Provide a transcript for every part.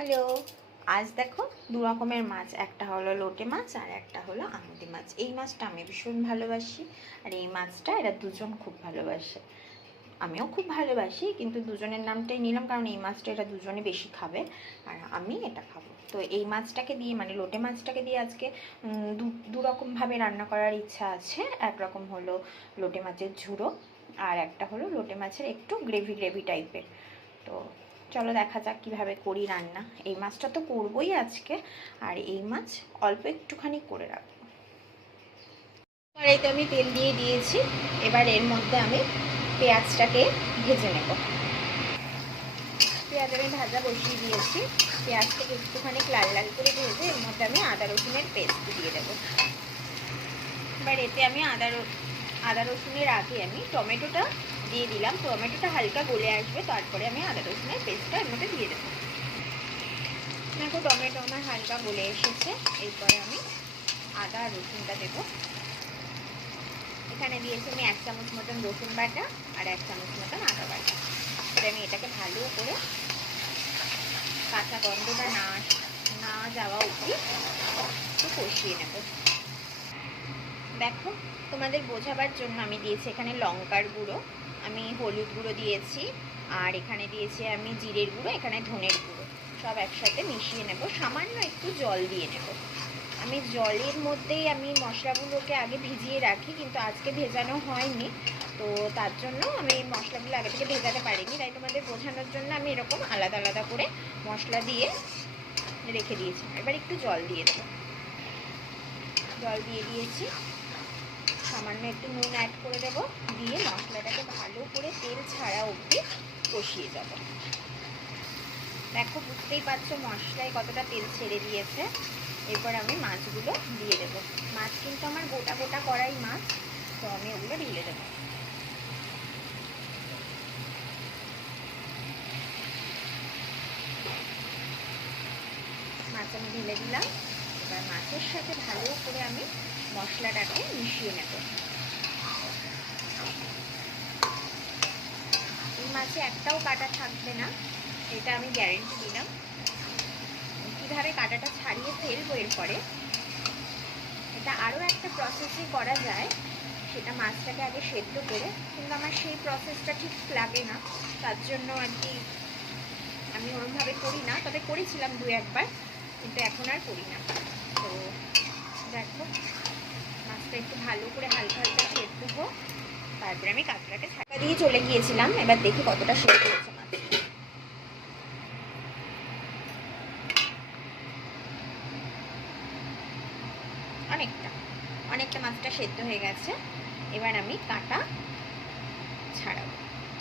Hello, আজ দেখো দু রকমের মাছ, একটা হলো লোটে মাছ আর একটা হলো আমুদি মাছ। এই মাছটা আমি ভীষণ ভালোবাসি আর এই মাছটা এরা দুজন খুব ভালোবাসে। আমিও খুব ভালোবাসি, কিন্তু দুজনের নামটাই নিলাম কারণ এই মাছটা এরা দুজনে বেশি খাবে আর আমি এটা খাবো। তো এই মাছটাকে দিয়ে মানে লোটে মাছটাকে দিয়ে আজকে দু রকমভাবে রান্না করার ইচ্ছা আছে। একরকম হলো লোটে মাছের ঝুড়ো আর একটা হলো লোটে মাছের একটু গ্রেভি গ্রেভি টাইপের। তো চলো দেখা যাক কীভাবে করি রান্না। এই মাছটা তো করবোই আজকে, আর এই মাছ অল্প একটুখানি করে রাখবো। কড়াইতে আমি তেল দিয়ে দিয়েছি, এবার এর মধ্যে আমি পেঁয়াজটাকে ভেজে নেব। পেঁয়াজ আমি ভাজা বসিয়ে দিয়েছি। পেঁয়াজটাকে একটুখানি লাল লাল করে ভেজে এর মধ্যে আমি আদা রসুনের পেস্ট দিয়ে দেবো। এবার এতে আমি আদা রসুনের আগে আমি টমেটোটা দিয়ে দিলাম। টমেটোটা হালকা গলে আসবে, তারপরে আমি আদা রসুনের পেস্টটা এর মধ্যে দিয়ে দেবো। দেখো টমেটো আমার হালকা গলে এসেছে, এরপরে আমি আদা আর রসুনটা দেবো। এখানে দিয়েছি আমি 1 চামচ মতন রসুন বাটা আর 1 চামচ মতন আদা বাটা। এবার আমি এটাকে ভালো করে কাঁচা গন্ধটা না যাওয়া অবধি একটু কষিয়ে নেব। দেখো তোমাদের বোঝাবার জন্য আমি দিয়েছি এখানে লঙ্কার গুঁড়ো, আমি হলুদ গুঁড়ো দিয়েছি, আর এখানে দিয়েছি আমি জিরের গুঁড়ো, এখানে ধনের গুঁড়ো, সব একসাথে মিশিয়ে নেব। সামান্য একটু জল দিয়ে নেব। আমি জলের মধ্যেই আমি মশলাগুলোকে আগে ভিজিয়ে রাখি, কিন্তু আজকে ভেজানো হয়নি, তো তার জন্য আমি মশলাগুলো আগে থেকে ভেজাতে পারিনি। তাই তোমাদের বোঝানোর জন্য আমি এরকম আলাদা আলাদা করে মশলা দিয়ে রেখে দিয়েছি। এবার একটু জল দিয়ে দেবো। জল দিয়ে দিয়েছি, সামান্য একটু নুন অ্যাড করে দেবো, দিয়ে মশলাটাকে ভালো করে তেল ছাড়া অবধি কষিয়ে যাব। দেখো বুঝতেই পারছো মশলায় কতটা তেল ছেড়ে দিয়েছে। এরপর আমি মাছগুলো দিয়ে দেবো। মাছ কিন্তু আমার গোটা গোটা করাই মাছ, তো আমি ওগুলো ঢেলে দেবো। মাছ আমি ঢেলে দিলাম। এবার মাছের সাথে ভালো করে আমি মশলাটাকে মিশিয়ে নেব। এই মাছে একটাও কাটা থাকবে না, এটা আমি গ্যারেন্টি দিলাম। কীভাবে কাটাটা ছাড়িয়ে ফেলবো এরপরে, এটা আরও একটা প্রসেসে করা যায়, সেটা মাছটাকে আগে সেদ্ধ করে, কিন্তু আমার সেই প্রসেসটা ঠিক লাগে না, তার জন্য আর কি আমি ওরমভাবে করি না। তবে করেছিলাম 2 একবার, কিন্তু এখন আর করি না। তো দেখো মাছটা একটু ভালো করে হালকা হালকা সেদ্ধ হোক, তারপরে আমি কাঁকড়াকে ছাকা দিয়ে চলে গিয়েছিলাম। এবার দেখি কতটা সেদ্ধ হয়েছে মাছ। অনেকটা মাছটা সেদ্ধ হয়ে গেছে। এবার আমি কাঁটা ছাড়াবো,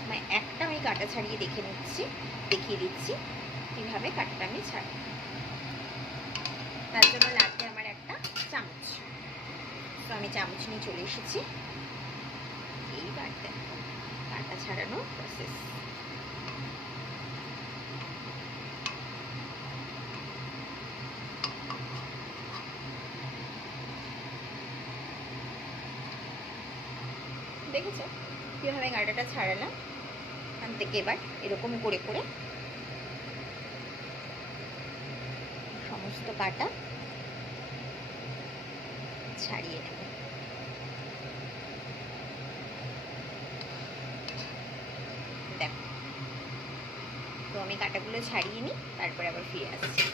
মানে একটা আমি কাঁটা ছাড়িয়ে দেখিয়ে দিচ্ছি কীভাবে কাঁটাটা আমি ছাড়াবো। তার জন্য লাগবে আমার একটা চামচ। তো আমি চামচ নিয়ে চলে এসেছি। এইবার দেখো কাঁটা ছাড়ানোর প্রসেস। দেখেছো কীভাবে কাঁটাটা ছাড়ালাম? এখান থেকে এবার এরকম করে করে সমস্ত কাঁটা ছাড়িয়ে নেব। দেখো, তো আমি কাঁটাগুলো ছাড়িয়ে নিই, তারপরে আবার ফিরে আসছি।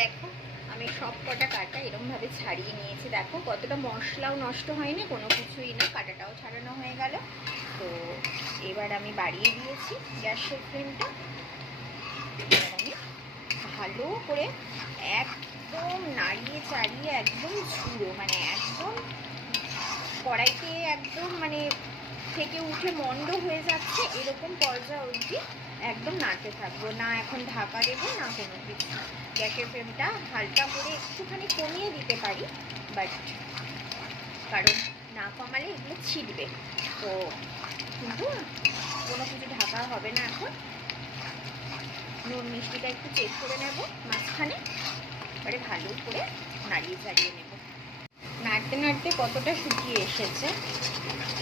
দেখো আমি সব কটা কাঁটা এরকমভাবে ছাড়িয়ে নিয়েছি। দেখো কতটা মশলাও নষ্ট হয়নি, কোনো কিছুই না, কাঁটাটাও ছাড়ানো হয়ে গেল। তো এবার আমি বাড়িয়ে দিয়েছি গ্যাসের ফ্লেমটা। এবার আমি ভালো করে একদম নাড়িয়ে চাড়িয়ে একদম ঝুড়ো, মানে একদম কড়াইতে একদম মানে থেকে উঠে মন্ড হয়ে যাচ্ছে এরকম পর্যায়ে অবধি একদম নাড়তে থাকবো। না এখন ঢাকা দেবো না কোনো কিছু। গ্যাসের ফ্লেমটা হালকা করে একটুখানি কমিয়ে দিতে পারি, বাট কারণ না কমালে এগুলো ছিটবে, তো কিন্তু কোনো কিছু ঢাকা হবে না। এখন নুন মিষ্টিটা একটু চেক করে নেব মাঝখানে, এবারে ভালো করে নাড়িয়ে চাড়িয়ে নেব। নাড়তে নাড়তে কতটা শুকিয়ে এসেছে,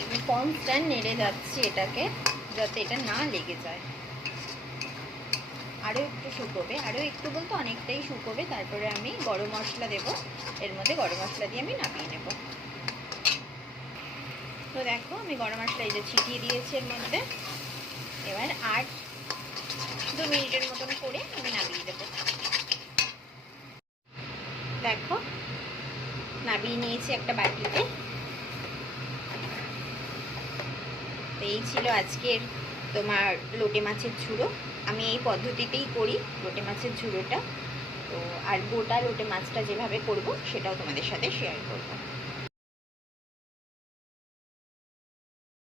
আমি কনস্ট্যান্ট নেড়ে যাচ্ছি এটাকে, যাতে এটা না লেগে যায়। আরও একটু শুকোবে, আরও একটু বলতে অনেকটাই শুকোবে। তারপরে আমি গরম মশলা দেবো, এর মধ্যে গরম মশলা দিয়ে আমি নামিয়ে নেব। তো দেখো আমি গরম মশলা এই যে ছিটিয়ে দিয়েছি এর মধ্যে। এবার আর 2 মিনিটের মতন করে আমি নামিয়ে দেবো। দেখো নামিয়ে নিয়েছি একটা বাটিতে। তো এই ছিল আজকের তোমার লোটে মাছের ঝুড়ো। আমি এই পদ্ধতিতেই করি লোটে মাছের ঝুড়োটা। তো আর গোটা লোটে মাছটা যেভাবে করব সেটাও তোমাদের সাথে শেয়ার করব।